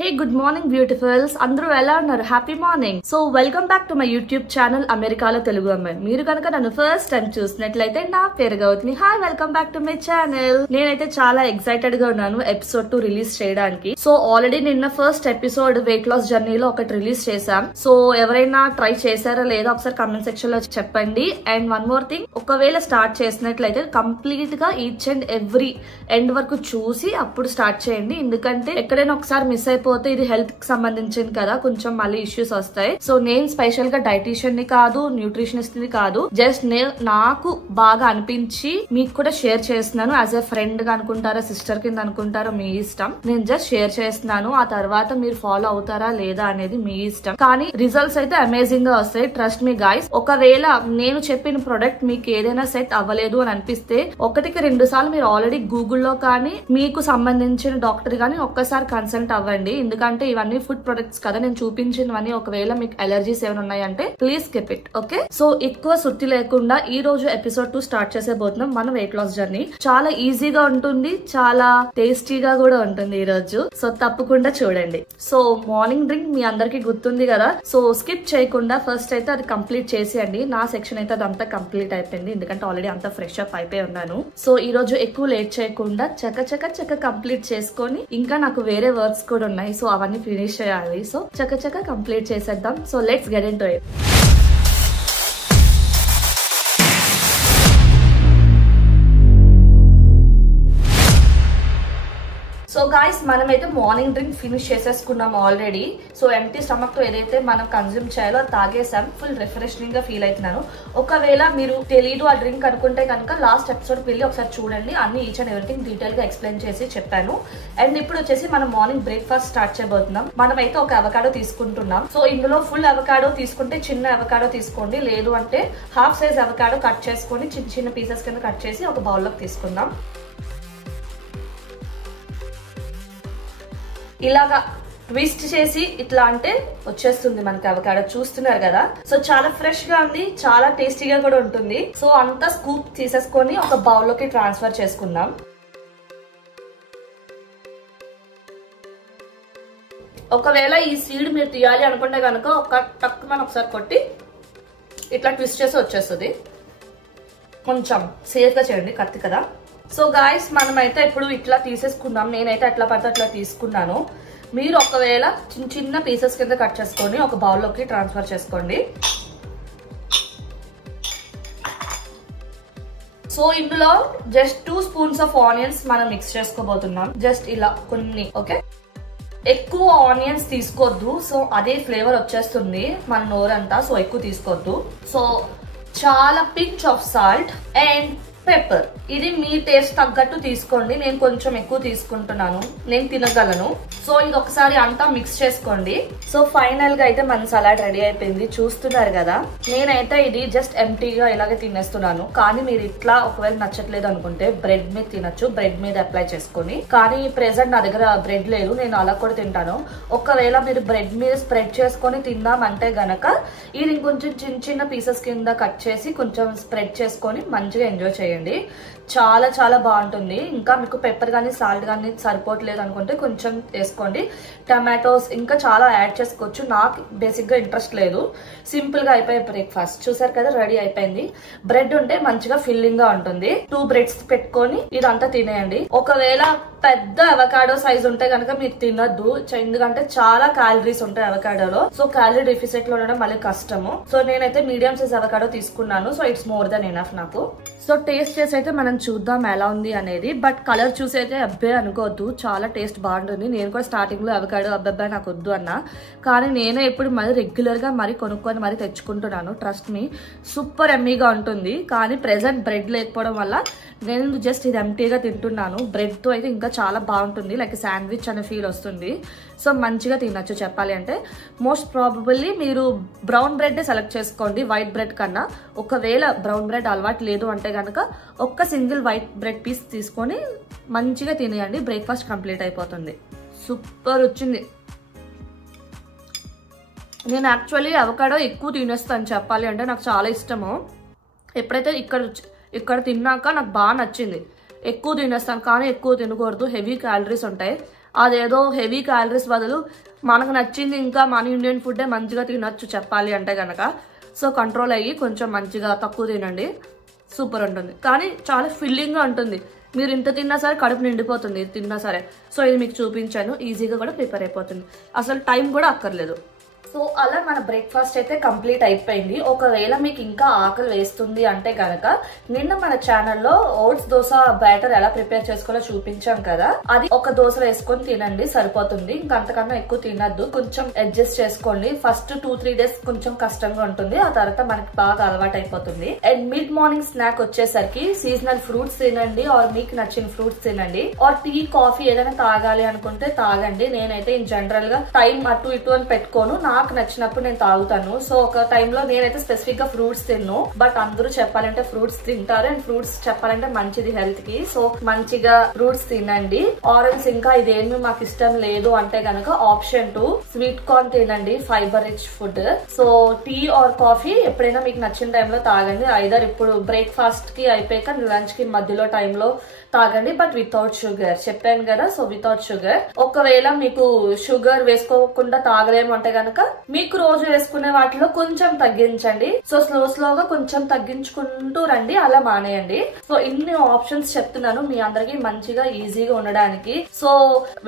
Hey, good morning beautifuls. అందరూ ఎలా ఉన్నారు? Happy morning. So welcome back to my YouTube channel అమెరికాలో తెలుగు అమ్మాయి. మీరు కనుక నన్ను ఫస్ట్ టైం చూసినట్లయితే నా పేరు Gautami. Hi, welcome back to my channel. నేనైతే చాలా ఎక్సైటెడ్ గా ఉన్నాను ఎపిసోడ్ 2 రిలీజ్ చేయడానికి. సో ఆల్రెడీ నిన్న ఫస్ట్ ఎపిసోడ్ వెయిట్ లాస్ జర్నీలో ఒకటి రిలీజ్ చేశాం. సో ఎవరైనా ట్రై చేశారా లేదా ఒకసారి కమెంట్ సెక్షన్ లో చెప్పండి. అండ్ వన్ మోర్ థింగ్, ఒకవేళ స్టార్ట్ చేసినట్లయితే కంప్లీట్ గా ఈచ్ అండ్ ఎవ్రీ ఎండ్ వరకు చూసి అప్పుడు స్టార్ట్ చేయండి. ఎందుకంటే ఎక్కడైనా ఒకసారి మిస్ అయిపోతే ఇది హెల్త్ కి సంబంధించింది కదా, కొంచెం మళ్ళీ ఇష్యూస్ వస్తాయి. సో నేను స్పెషల్ గా డైటీషియన్ ని కాదు, న్యూట్రిషనిస్ట్ ని కాదు, జస్ట్ నాకు బాగా అనిపించి మీకు కూడా షేర్ చేస్తున్నాను. యాజ్ ఎ ఫ్రెండ్ గా అనుకుంటారా, సిస్టర్ కింద అనుకుంటారో మీ ఇష్టం. నేను జస్ట్ షేర్ చేస్తున్నాను. ఆ తర్వాత మీరు ఫాలో అవుతారా లేదా అనేది మీ ఇష్టం. కానీ రిజల్ట్స్ అయితే అమేజింగ్ గా వస్తాయి. Trust me guys. ఒకవేళ నేను చెప్పిన ప్రొడక్ట్ మీకు ఏదైనా సెట్ అవ్వలేదు అని అనిపిస్తే 1-2 సార్లు మీరు ఆల్రెడీ గూగుల్లో కానీ మీకు సంబంధించిన డాక్టర్ గానీ ఒక్కసారి కన్సల్ట్ అవ్వండి. ఎందుకంటే ఇవన్నీ ఫుడ్ ప్రొడక్ట్స్ కదా, నేను చూపించినవన్నీ ఒకవేళ మీకు అలర్జీస్ ఏమైనా ఉన్నాయంటే please skip it. Okay, so ఎక్కువ సుత్తి లేకుండా ఈ రోజు ఎపిసోడ్ 2 స్టార్ట్ చేసేబోతున్నాం. మన వెయిట్ లాస్ జర్నీ చాలా ఈజీగా ఉంటుంది, చాలా టేస్టీగా కూడా ఉంటుంది ఈ రోజు. సో తప్పకుండా చూడండి. సో మార్నింగ్ డ్రింక్ మీ అందరికి గుర్తుంది కదా, సో స్కిప్ చేయకుండా ఫస్ట్ అయితే అది కంప్లీట్ చేసేయండి. నా సెక్షన్ అయితే అదంతా కంప్లీట్ అయిపోయింది, ఎందుకంటే ఆల్రెడీ అంతా ఫ్రెష్ అప్ అయిపోయి ఉన్నాను. సో ఈ రోజు ఎక్కువ లేట్ చేయకుండా చక్క కంప్లీట్ చేసుకొని, ఇంకా నాకు వేరే వర్క్స్ కూడా ఉన్నాయి, సో అవన్నీ ఫినిష్ చేయాలి. సో చక్క కంప్లీట్ చేసేద్దాం. So let's get into it. So guys, మనమైతే మార్నింగ్ డ్రింక్ ఫినిష్ చేసేసుకున్నాం ఆల్రెడీ. సో ఎంటీ స్టమక్ తో ఏదైతే మనం కన్జ్యూమ్ చేయాలో అది తాగేసాం. ఫుల్ రిఫ్రెషింగ్ గా ఫీల్ అవుతున్నాను. ఒకవేళ మీరు తెలీదు ఆ డ్రింక్ అనుకుంటే కనుక లాస్ట్ ఎపిసోడ్ వెళ్ళి ఒకసారి చూడండి. అన్ని ఈచ్ అండ్ ఎవ్రీథింగ్ డీటెయిల్ గా ఎక్స్ప్లెయిన్ చేసి చెప్పాను. అండ్ ఇప్పుడు వచ్చేసి మనం మార్నింగ్ బ్రేక్ఫాస్ట్ స్టార్ట్ చేయబోతున్నాం. మనమైతే ఒక అవకాడో తీసుకుంటున్నాం. సో ఇందులో ఫుల్ అవకాడో తీసుకుంటే చిన్న అవకాడో తీసుకోండి, లేదు అంటే హాఫ్ సైజ్ అవకాడో కట్ చేసుకొని చిన్న పీసెస్ కింద కట్ చేసి ఒక బౌల్లోకి తీసుకుందాం. ఇలాగా ట్విస్ట్ చేసి ఇట్లా అంటే వచ్చేస్తుంది మనకి అవకాడో. చూస్తున్నారు కదా, సో చాలా ఫ్రెష్ గా ఉంది, చాలా టేస్టీగా కూడా ఉంటుంది. సో అంతా స్కూప్ తీసేసుకొని ఒక బౌల్లోకి ట్రాన్స్ఫర్ చేసుకుందాం. ఒకవేళ ఈ సీడ్ మీరు తీయాలి అనుకుంటే కనుక ఒక టక్ మనం ఒకసారి కొట్టి ఇట్లా ట్విస్ట్ చేసి వచ్చేస్తుంది. కొంచెం సేఫ్ గా చేయండి, కత్తి కదా. సో గాయస్, మనమైతే ఇప్పుడు ఇట్లా తీసేసుకుందాం. నేనైతే ఎట్లా పడితే అట్లా తీసుకున్నాను. మీరు ఒకవేళ చిన్న పీసెస్ కింద కట్ చేసుకొని ఒక బౌల్లోకి ట్రాన్స్ఫర్ చేసుకోండి. సో ఇందులో జస్ట్ 2 స్పూన్స్ ఆఫ్ ఆనియన్స్ మనం మిక్స్ చేసుకోబోతున్నాం. జస్ట్ ఇలా కొన్ని. ఓకే, ఎక్కువ ఆనియన్స్ తీసుకోవద్దు, సో అదే ఫ్లేవర్ వచ్చేస్తుంది మన నోరంతా. సో ఎక్కువ తీసుకోవద్దు. సో చాలా pinch of salt and pepper. ఇది మీ టేస్ట్ తగ్గట్టు తీసుకోండి. నేను కొంచెం ఎక్కువ తీసుకుంటున్నాను, నేను తినగలను. సో ఇది ఒకసారి అంతా మిక్స్ చేసుకోండి. సో ఫైనల్ గా అయితే మన సలాడ్ రెడీ అయిపోయింది. చూస్తున్నారు కదా, నేనైతే ఇది జస్ట్ ఎంటీగా ఇలాగే తినేస్తున్నాను. కానీ మీరు ఇట్లా ఒకవేళ నచ్చట్లేదు అనుకుంటే బ్రెడ్ మీద తినొచ్చు, బ్రెడ్ మీద అప్లై చేసుకొని. కానీ ప్రెసెంట్ నా దగ్గర బ్రెడ్ లేదు, నేను అలా కూడా తింటాను. ఒకవేళ మీరు బ్రెడ్ మీద స్ప్రెడ్ చేసుకొని తిందామంటే గనక ఇది కొంచెం చిన్న పీసెస్ కింద కట్ చేసి కొంచెం స్ప్రెడ్ చేసుకొని మంచిగా ఎంజాయ్ చేయండి. చాలా బాగుంటుంది. ఇంకా మీకు పెప్పర్ కానీ సాల్ట్ కానీ సరిపోవట్లేదు అనుకుంటే కొంచెం వేసుకోండి. టమాటోస్ ఇంకా చాలా యాడ్ చేసుకోవచ్చు. నాకు బేసిక్ గా ఇంట్రెస్ట్ లేదు. సింపుల్ గా అయిపోయే బ్రేక్ఫాస్ట్. చూసారు కదా, రెడీ అయిపోయింది. బ్రెడ్ ఉంటే మంచిగా ఫిల్లింగ్ గా ఉంటుంది. 2 బ్రెడ్స్ పెట్టుకొని ఇదంతా తినేయండి. ఒకవేళ పెద్ద అవకాడో సైజ్ ఉంటే కనుక మీరు తినొద్దు, ఎందుకంటే చాలా క్యాలరీస్ ఉంటాయి అవకాడోలో. సో క్యాలరీ డెఫిసిట్ లో ఉండడం మళ్ళీ కష్టము. సో నేనైతే మీడియం సైజ్ అవకాడో తీసుకున్నాను. So it's more than enough నాకు. సో టేస్ట్ చేసి అయితే మనం చూద్దాం ఎలా ఉంది అనేది. బట్ కలర్ చూసి అయితే అబ్బే అనుకోవద్దు, చాలా టేస్ట్ బాగుంటుంది. నేను కూడా స్టార్టింగ్ లో అవకాడో అబ్బాయి నాకు వద్దు అన్నా, కానీ నేనే ఇప్పుడు మరి రెగ్యులర్ గా మరి కొనుక్కొని మరి తెచ్చుకుంటున్నాను. ట్రస్ట్ మీ, సూపర్ ఎమ్మీగా ఉంటుంది. కానీ ప్రెసెంట్ బ్రెడ్ లేకపోవడం వల్ల నేను జస్ట్ ఇది ఎంటీగా తింటున్నాను. బ్రెడ్ తో అయితే ఇంకా చాలా బాగుంటుంది, లైక్ శాండ్విచ్ అనే ఫీల్ వస్తుంది. సో మంచిగా తినచ్చు చెప్పాలి అంటే. మోస్ట్ ప్రాబబుల్లీ మీరు బ్రౌన్ బ్రెడ్ సెలెక్ట్ చేసుకోండి వైట్ బ్రెడ్ కన్నా. ఒకవేళ బ్రౌన్ బ్రెడ్ అలవాటు లేదు అంటే కనుక ఒక్క సింగిల్ వైట్ బ్రెడ్ పీస్ తీసుకొని మంచిగా తినేయండి. బ్రేక్ఫాస్ట్ కంప్లీట్ అయిపోతుంది. సూపర్ వచ్చింది. నేను యాక్చువల్లీ అవకాడో ఎక్కువ తినేస్తాను చెప్పాలి అంటే, నాకు చాలా ఇష్టము. ఎప్పుడైతే ఇక్కడ తిన్నాక నాకు బాగా నచ్చింది. ఎక్కువ తినేస్తాను, కానీ ఎక్కువ తినకూడదు, హెవీ క్యాలరీస్ ఉంటాయి. అదేదో హెవీ క్యాలరీస్ బదులు మనకు నచ్చింది ఇంకా మన ఇండియన్ ఫుడ్డే మంచిగా తినొచ్చు చెప్పాలి అంటే కనుక. సో కంట్రోల్ అయ్యి కొంచెం మంచిగా తక్కువ తినండి, సూపర్ ఉంటుంది. కానీ చాలా ఫిల్లింగ్గా ఉంటుంది, మీరు ఇంత తిన్నా సరే కడుపు నిండిపోతుంది ఇది తిన్నా సరే. సో ఇది మీకు చూపించాను, ఈజీగా కూడా ప్రిపేర్ అయిపోతుంది, అసలు టైం కూడా అక్కర్లేదు. సో అలా మన బ్రేక్ఫాస్ట్ అయితే కంప్లీట్ అయిపోయింది. ఒకవేళ మీకు ఇంకా ఆకలి వేస్తుంది అంటే కనుక నిన్న మన ఛానల్లో ఓట్స్ దోశ బ్యాటర్ ఎలా ప్రిపేర్ చేసుకోవాలో చూపించాం కదా, అది ఒక దోశ వేసుకొని తినండి సరిపోతుంది. ఇంకా అంతకన్నా ఎక్కువ తినద్దు, కొంచెం అడ్జస్ట్ చేసుకోండి. ఫస్ట్ 2-3 డేస్ కొంచెం కష్టంగా ఉంటుంది, ఆ తర్వాత మనకి బాగా అలవాటు అయిపోతుంది. అండ్ మిడ్ మార్నింగ్ స్నాక్ వచ్చేసరికి సీజనల్ ఫ్రూట్స్ తినండి, ఆర్ మీకు నచ్చిన ఫ్రూట్స్ తినండి, ఆర్ టీ కాఫీ ఏదైనా తాగాలి అనుకుంటే తాగండి. నేనైతే ఇన్ జనరల్ గా టైం అటు ఇటు అని పెట్టుకోను, నాకు నచ్చినప్పుడు నేను తాగుతాను. సో ఒక టైంలో నేనైతే స్పెసిఫిక్ గా ఫ్రూట్స్ తిన్ను, బట్ అందరూ చెప్పాలంటే ఫ్రూట్స్ తింటారు, అండ్ ఫ్రూట్స్ చెప్పాలంటే మంచిది హెల్త్ కి. సో మంచిగా ఫ్రూట్స్ తినండి. ఆరెంజ్ ఇంకా ఇదేమి మాకు ఇష్టం లేదు అంటే గనక ఆప్షన్ 2 స్వీట్ కార్న్ తినండి, fibre rich food. So tea or coffee ఎప్పుడైనా మీకు నచ్చిన టైంలో తాగండి, ఐదర్ ఇప్పుడు బ్రేక్ఫాస్ట్ కి అయిపోయాక లంచ్ కి మధ్యలో టైంలో తాగండి, బట్ వితౌట్ షుగర్. చెప్పాను కదా, సో వితౌట్ షుగర్. ఒకవేళ మీకు షుగర్ వేసుకోకుండా తాగలేము అంటే గనక మీకు రోజు వేసుకునే వాటిలో కొంచెం తగ్గించండి. సో స్లోగా కొంచెం తగ్గించుకుంటూ రండి, అలా మానేయండి. సో ఇన్ని ఆప్షన్స్ చెప్తున్నాను మీ అందరికి మంచిగా ఈజీగా ఉండడానికి. సో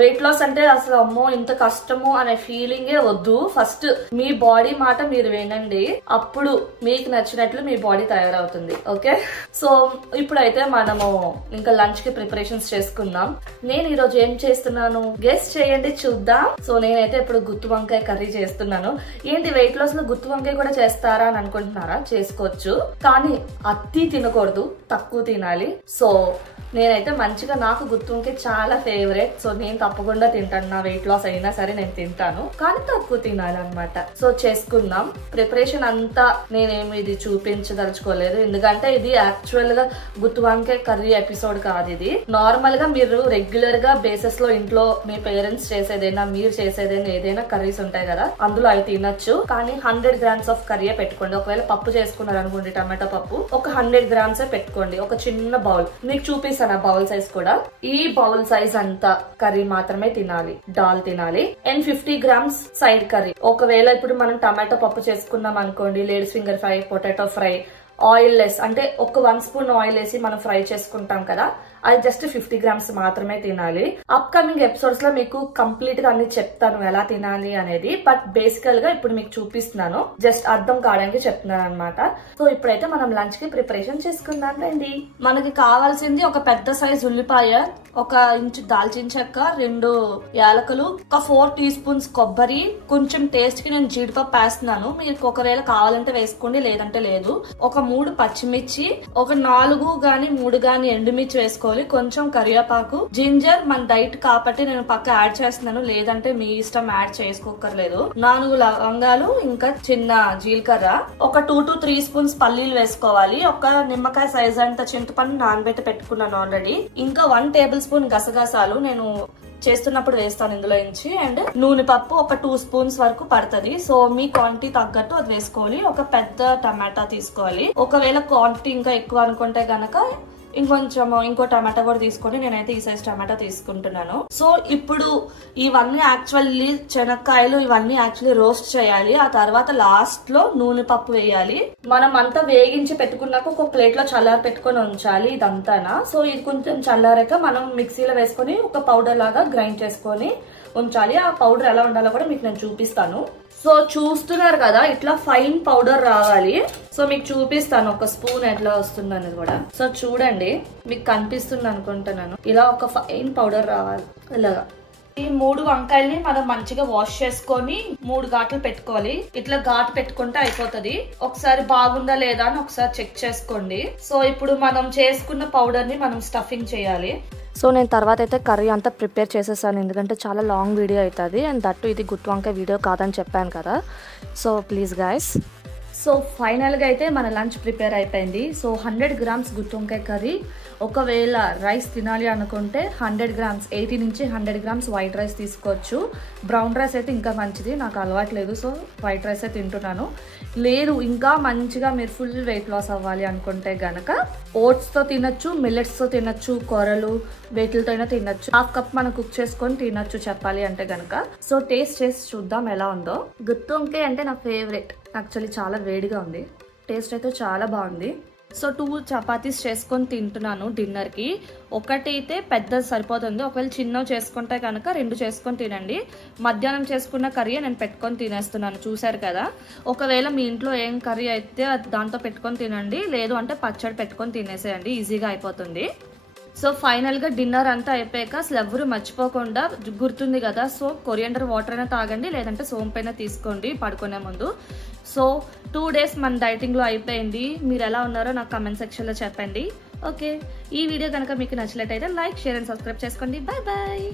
వెయిట్ లాస్ అంటే అసలు అమ్మో ఇంత కష్టము అనే ఫీలింగే వద్దు. ఫస్ట్ మీ బాడీ మాట మీరు వినండి, అప్పుడు మీకు నచ్చినట్లు మీ బాడీ తయారవుతుంది. ఓకే, సో ఇప్పుడైతే మనము ఇంకా లంచ్ కి ప్రిపరేషన్స్ చేసుకుందాం. నేను ఈ రోజు ఏం చేస్తున్నాను గెస్ చేయండి చూద్దాం. సో నేనైతే ఇప్పుడు గుత్తి వంకాయ కర్రీ చేస్తున్నాను. ఏంటి వెయిట్ లాస్ లో గుత్తి వంకాయ కూడా చేస్తారా అని అనుకుంటున్నారా? చేసుకోవచ్చు, కానీ అతి తినకూడదు, తక్కువ తినాలి. సో నేనైతే మంచిగా, నాకు గుత్తి వంకాయ చాలా ఫేవరెట్, సో నేను తప్పకుండా తింటాను. నా వెయిట్ లాస్ అయినా సరే నేను తింటాను, కానీ తక్కువ తినాలి అనమాట. సో చేసుకుందాం. ప్రిపరేషన్ అంతా నేనేమి ఇది చూపించదలుచుకోలేదు, ఎందుకంటే ఇది యాక్చువల్ గా గుత్తి వంకాయ కర్రీ ఎపిసోడ్ కాదు. ఇది నార్మల్ గా మీరు రెగ్యులర్ గా బేసిస్ లో ఇంట్లో మీ పేరెంట్స్ చేసేదైనా మీరు చేసేదైనా ఏదైనా కర్రీస్ ఉంటాయి కదా, అందులో అవి తినొచ్చు. కానీ 100 grams ఆఫ్ కర్రీ పెట్టుకోండి. ఒకవేళ పప్పు చేసుకున్నారు అనుకోండి, టమాటో పప్పు, ఒక 100 grams పెట్టుకోండి. ఒక చిన్న బౌల్ మీకు చూపిస్తాను ఆ బౌల్ సైజ్ కూడా. ఈ బౌల్ సైజ్ అంతా కర్రీ మాత్రమే తినాలి, దాల్ తినాలి. And 50 grams side curry. ఒకవేళ ఇప్పుడు మనం టమాటో పప్పు చేసుకున్నాం అనుకోండి, ladies finger fry, potato fry, oil less అంటే ఒక 1 spoon ఆయిల్ వేసి మనం ఫ్రై చేసుకుంటాం కదా, అది జస్ట్ 50 grams మాత్రమే తినాలి. అప్కమింగ్ ఎపిసోడ్స్ లో మీకు కంప్లీట్ గా అన్ని చెప్తాను ఎలా తినాలి అనేది, బట్ బేసికల్ గా ఇప్పుడు మీకు చూపిస్తున్నాను, జస్ట్ అర్థం కావడానికి చెప్తున్నాను అనమాట. సో ఇప్పుడైతే మనం లంచ్ కి ప్రిపరేషన్ చేసుకుందాం రండి. మనకి కావాల్సింది ఒక పెద్ద సైజ్ ఉల్లిపాయ, ఒక ఇంచు దాల్చిన చెక్క, 2 యాలకులు, ఒక 4 teaspoons కొబ్బరి, కొంచెం టేస్ట్ కి నేను జీడిపప్పు వేస్తున్నాను, మీకు ఒకవేళ కావాలంటే వేసుకోండి లేదంటే లేదు. ఒక 3 పచ్చిమిర్చి, ఒక 4 గాని 3 గాని ఎండుమిర్చి వేసుకోవాలి, కొంచెం కరివేపాకు, జింజర్ మన డైట్ కాబట్టి నేను పక్క యాడ్ చేస్తున్నాను, లేదంటే మీ ఇష్టం యాడ్ చేసుకోకర్లేదు. 4 లవంగాలు, ఇంకా చిన్న జీలకర్ర, ఒక 2 to 3 spoons పల్లీలు వేసుకోవాలి, ఒక నిమ్మకాయ సైజ్ అంత చింతపండు నానబెట్టి పెట్టుకున్నాను ఆల్రెడీ, ఇంకా 1 tablespoon గసగసాలు నేను చేస్తున్నప్పుడు వేస్తాను ఇందులో నుంచి, అండ్ నూనె పప్పు ఒక 2 spoons వరకు పడుతుంది. సో మీ క్వాంటిటీ తగ్గట్టు అది వేసుకోవాలి. ఒక పెద్ద టమాటా తీసుకోవాలి, ఒకవేళ క్వాంటిటీ ఇంకా ఎక్కువ అనుకుంటే గనక ఇంకో టమాటా కూడా తీసుకోండి. నేనైతే ఈ సైజ్ టమాటా తీసుకుంటున్నాను. సో ఇప్పుడు ఇవన్నీ యాక్చువల్లీ శనక్కాయలు ఇవన్నీ యాక్చువల్లీ రోస్ట్ చేయాలి, ఆ తర్వాత లాస్ట్ లో నూనె పప్పు వేయాలి. మనం అంతా వేగించి పెట్టుకున్నాక ఒక ప్లేట్ లో చల్లారి పెట్టుకొని ఉంచాలి ఇదంతానా. సో ఇది కొంచెం చల్లారాక మనం మిక్సీలో వేసుకొని ఒక పౌడర్ లాగా గ్రైండ్ చేసుకొని ఉంచాలి. ఆ పౌడర్ ఎలా ఉండాలో కూడా మీకు నేను చూపిస్తాను. సో చూస్తున్నారు కదా, ఇట్లా ఫైన్ పౌడర్ రావాలి. సో మీకు చూపిస్తాను ఒక స్పూన్ ఎట్లా వస్తుంది అనేది కూడా. సో చూడండి, మీకు కనిపిస్తుంది అనుకుంటున్నాను, ఇలా ఒక ఫైన్ పౌడర్ రావాలి ఇలాగా. ఈ 3 వంకాయల్ని మనం మంచిగా వాష్ చేసుకొని 3 ఘాట్లు పెట్టుకోవాలి. ఇట్లా ఘాటు పెట్టుకుంటే అయిపోతుంది. ఒకసారి బాగుందా లేదా అని ఒకసారి చెక్ చేసుకోండి. సో ఇప్పుడు మనం చేసుకున్న పౌడర్ ని మనం స్టఫింగ్ చేయాలి. సో నేను తర్వాత అయితే కర్రీ అంతా ప్రిపేర్ చేసేసాను, ఎందుకంటే చాలా లాంగ్ వీడియో అవుతుంది, అండ్ దట్టు ఇది గుత్తి వంకాయ వీడియో కాదని చెప్పాను కదా. So please guys. సో ఫైనల్గా అయితే మన లంచ్ ప్రిపేర్ అయిపోయింది. సో 100 grams గుత్తి వంకాయ కర్రీ. ఒకవేళ రైస్ తినాలి అనుకుంటే 100 grams 80 నుంచి 100 grams వైట్ రైస్ తీసుకోవచ్చు. బ్రౌన్ రైస్ అయితే ఇంకా మంచిది, నాకు అలవాట్లేదు, సో వైట్ రైసే తింటున్నాను. లేదు ఇంకా మంచిగా మీరు ఫుల్ వెయిట్ లాస్ అవ్వాలి అనుకుంటే గనక ఓట్స్తో తినచ్చు, మిల్లెట్స్తో తినచ్చు, కొరలు వేటిలతో అయినా తినచ్చు. 1/2 cup మనం కుక్ చేసుకొని తినచ్చు చెప్పాలి అంటే గనక. సో టేస్ట్ చేసి చూద్దాం ఎలా ఉందో. గుత్తి వంకాయ అంటే నా ఫేవరెట్, యాక్చువల్లీ చాలా వేడిగా ఉంది, టేస్ట్ అయితే చాలా బాగుంది. సో 2 చపాతీస్ చేసుకొని తింటున్నాను డిన్నర్కి. ఒకటైతే పెద్దది సరిపోతుంది, ఒకవేళ చిన్నవి చేసుకుంటే కనుక 2 చేసుకొని తినండి. మధ్యాహ్నం చేసుకున్న కర్రీ నేను పెట్టుకొని తినేస్తున్నాను, చూసారు కదా. ఒకవేళ మీ ఇంట్లో ఏం కర్రీ అయితే దాంతో పెట్టుకొని తినండి, లేదు అంటే పచ్చడి పెట్టుకొని తినేసేయండి, ఈజీగా అయిపోతుంది. సో ఫైనల్గా డిన్నర్ అంతా అయిపోయాక అసలు ఎవరు మర్చిపోకుండా గుర్తుంది కదా, సో కొరియండర్ వాటర్ అయినా తాగండి, లేదంటే సోంపైనా తీసుకోండి పడుకునే ముందు. సో 2 days మన డైటింగ్లో అయిపోయింది. మీరు ఎలా ఉన్నారో నాకు కామెంట్ సెక్షన్లో చెప్పండి. ఓకే, ఈ వీడియో కనుక మీకు నచ్చినట్టయితే లైక్, షేర్ అండ్ సబ్స్క్రైబ్ చేసుకోండి. Bye bye.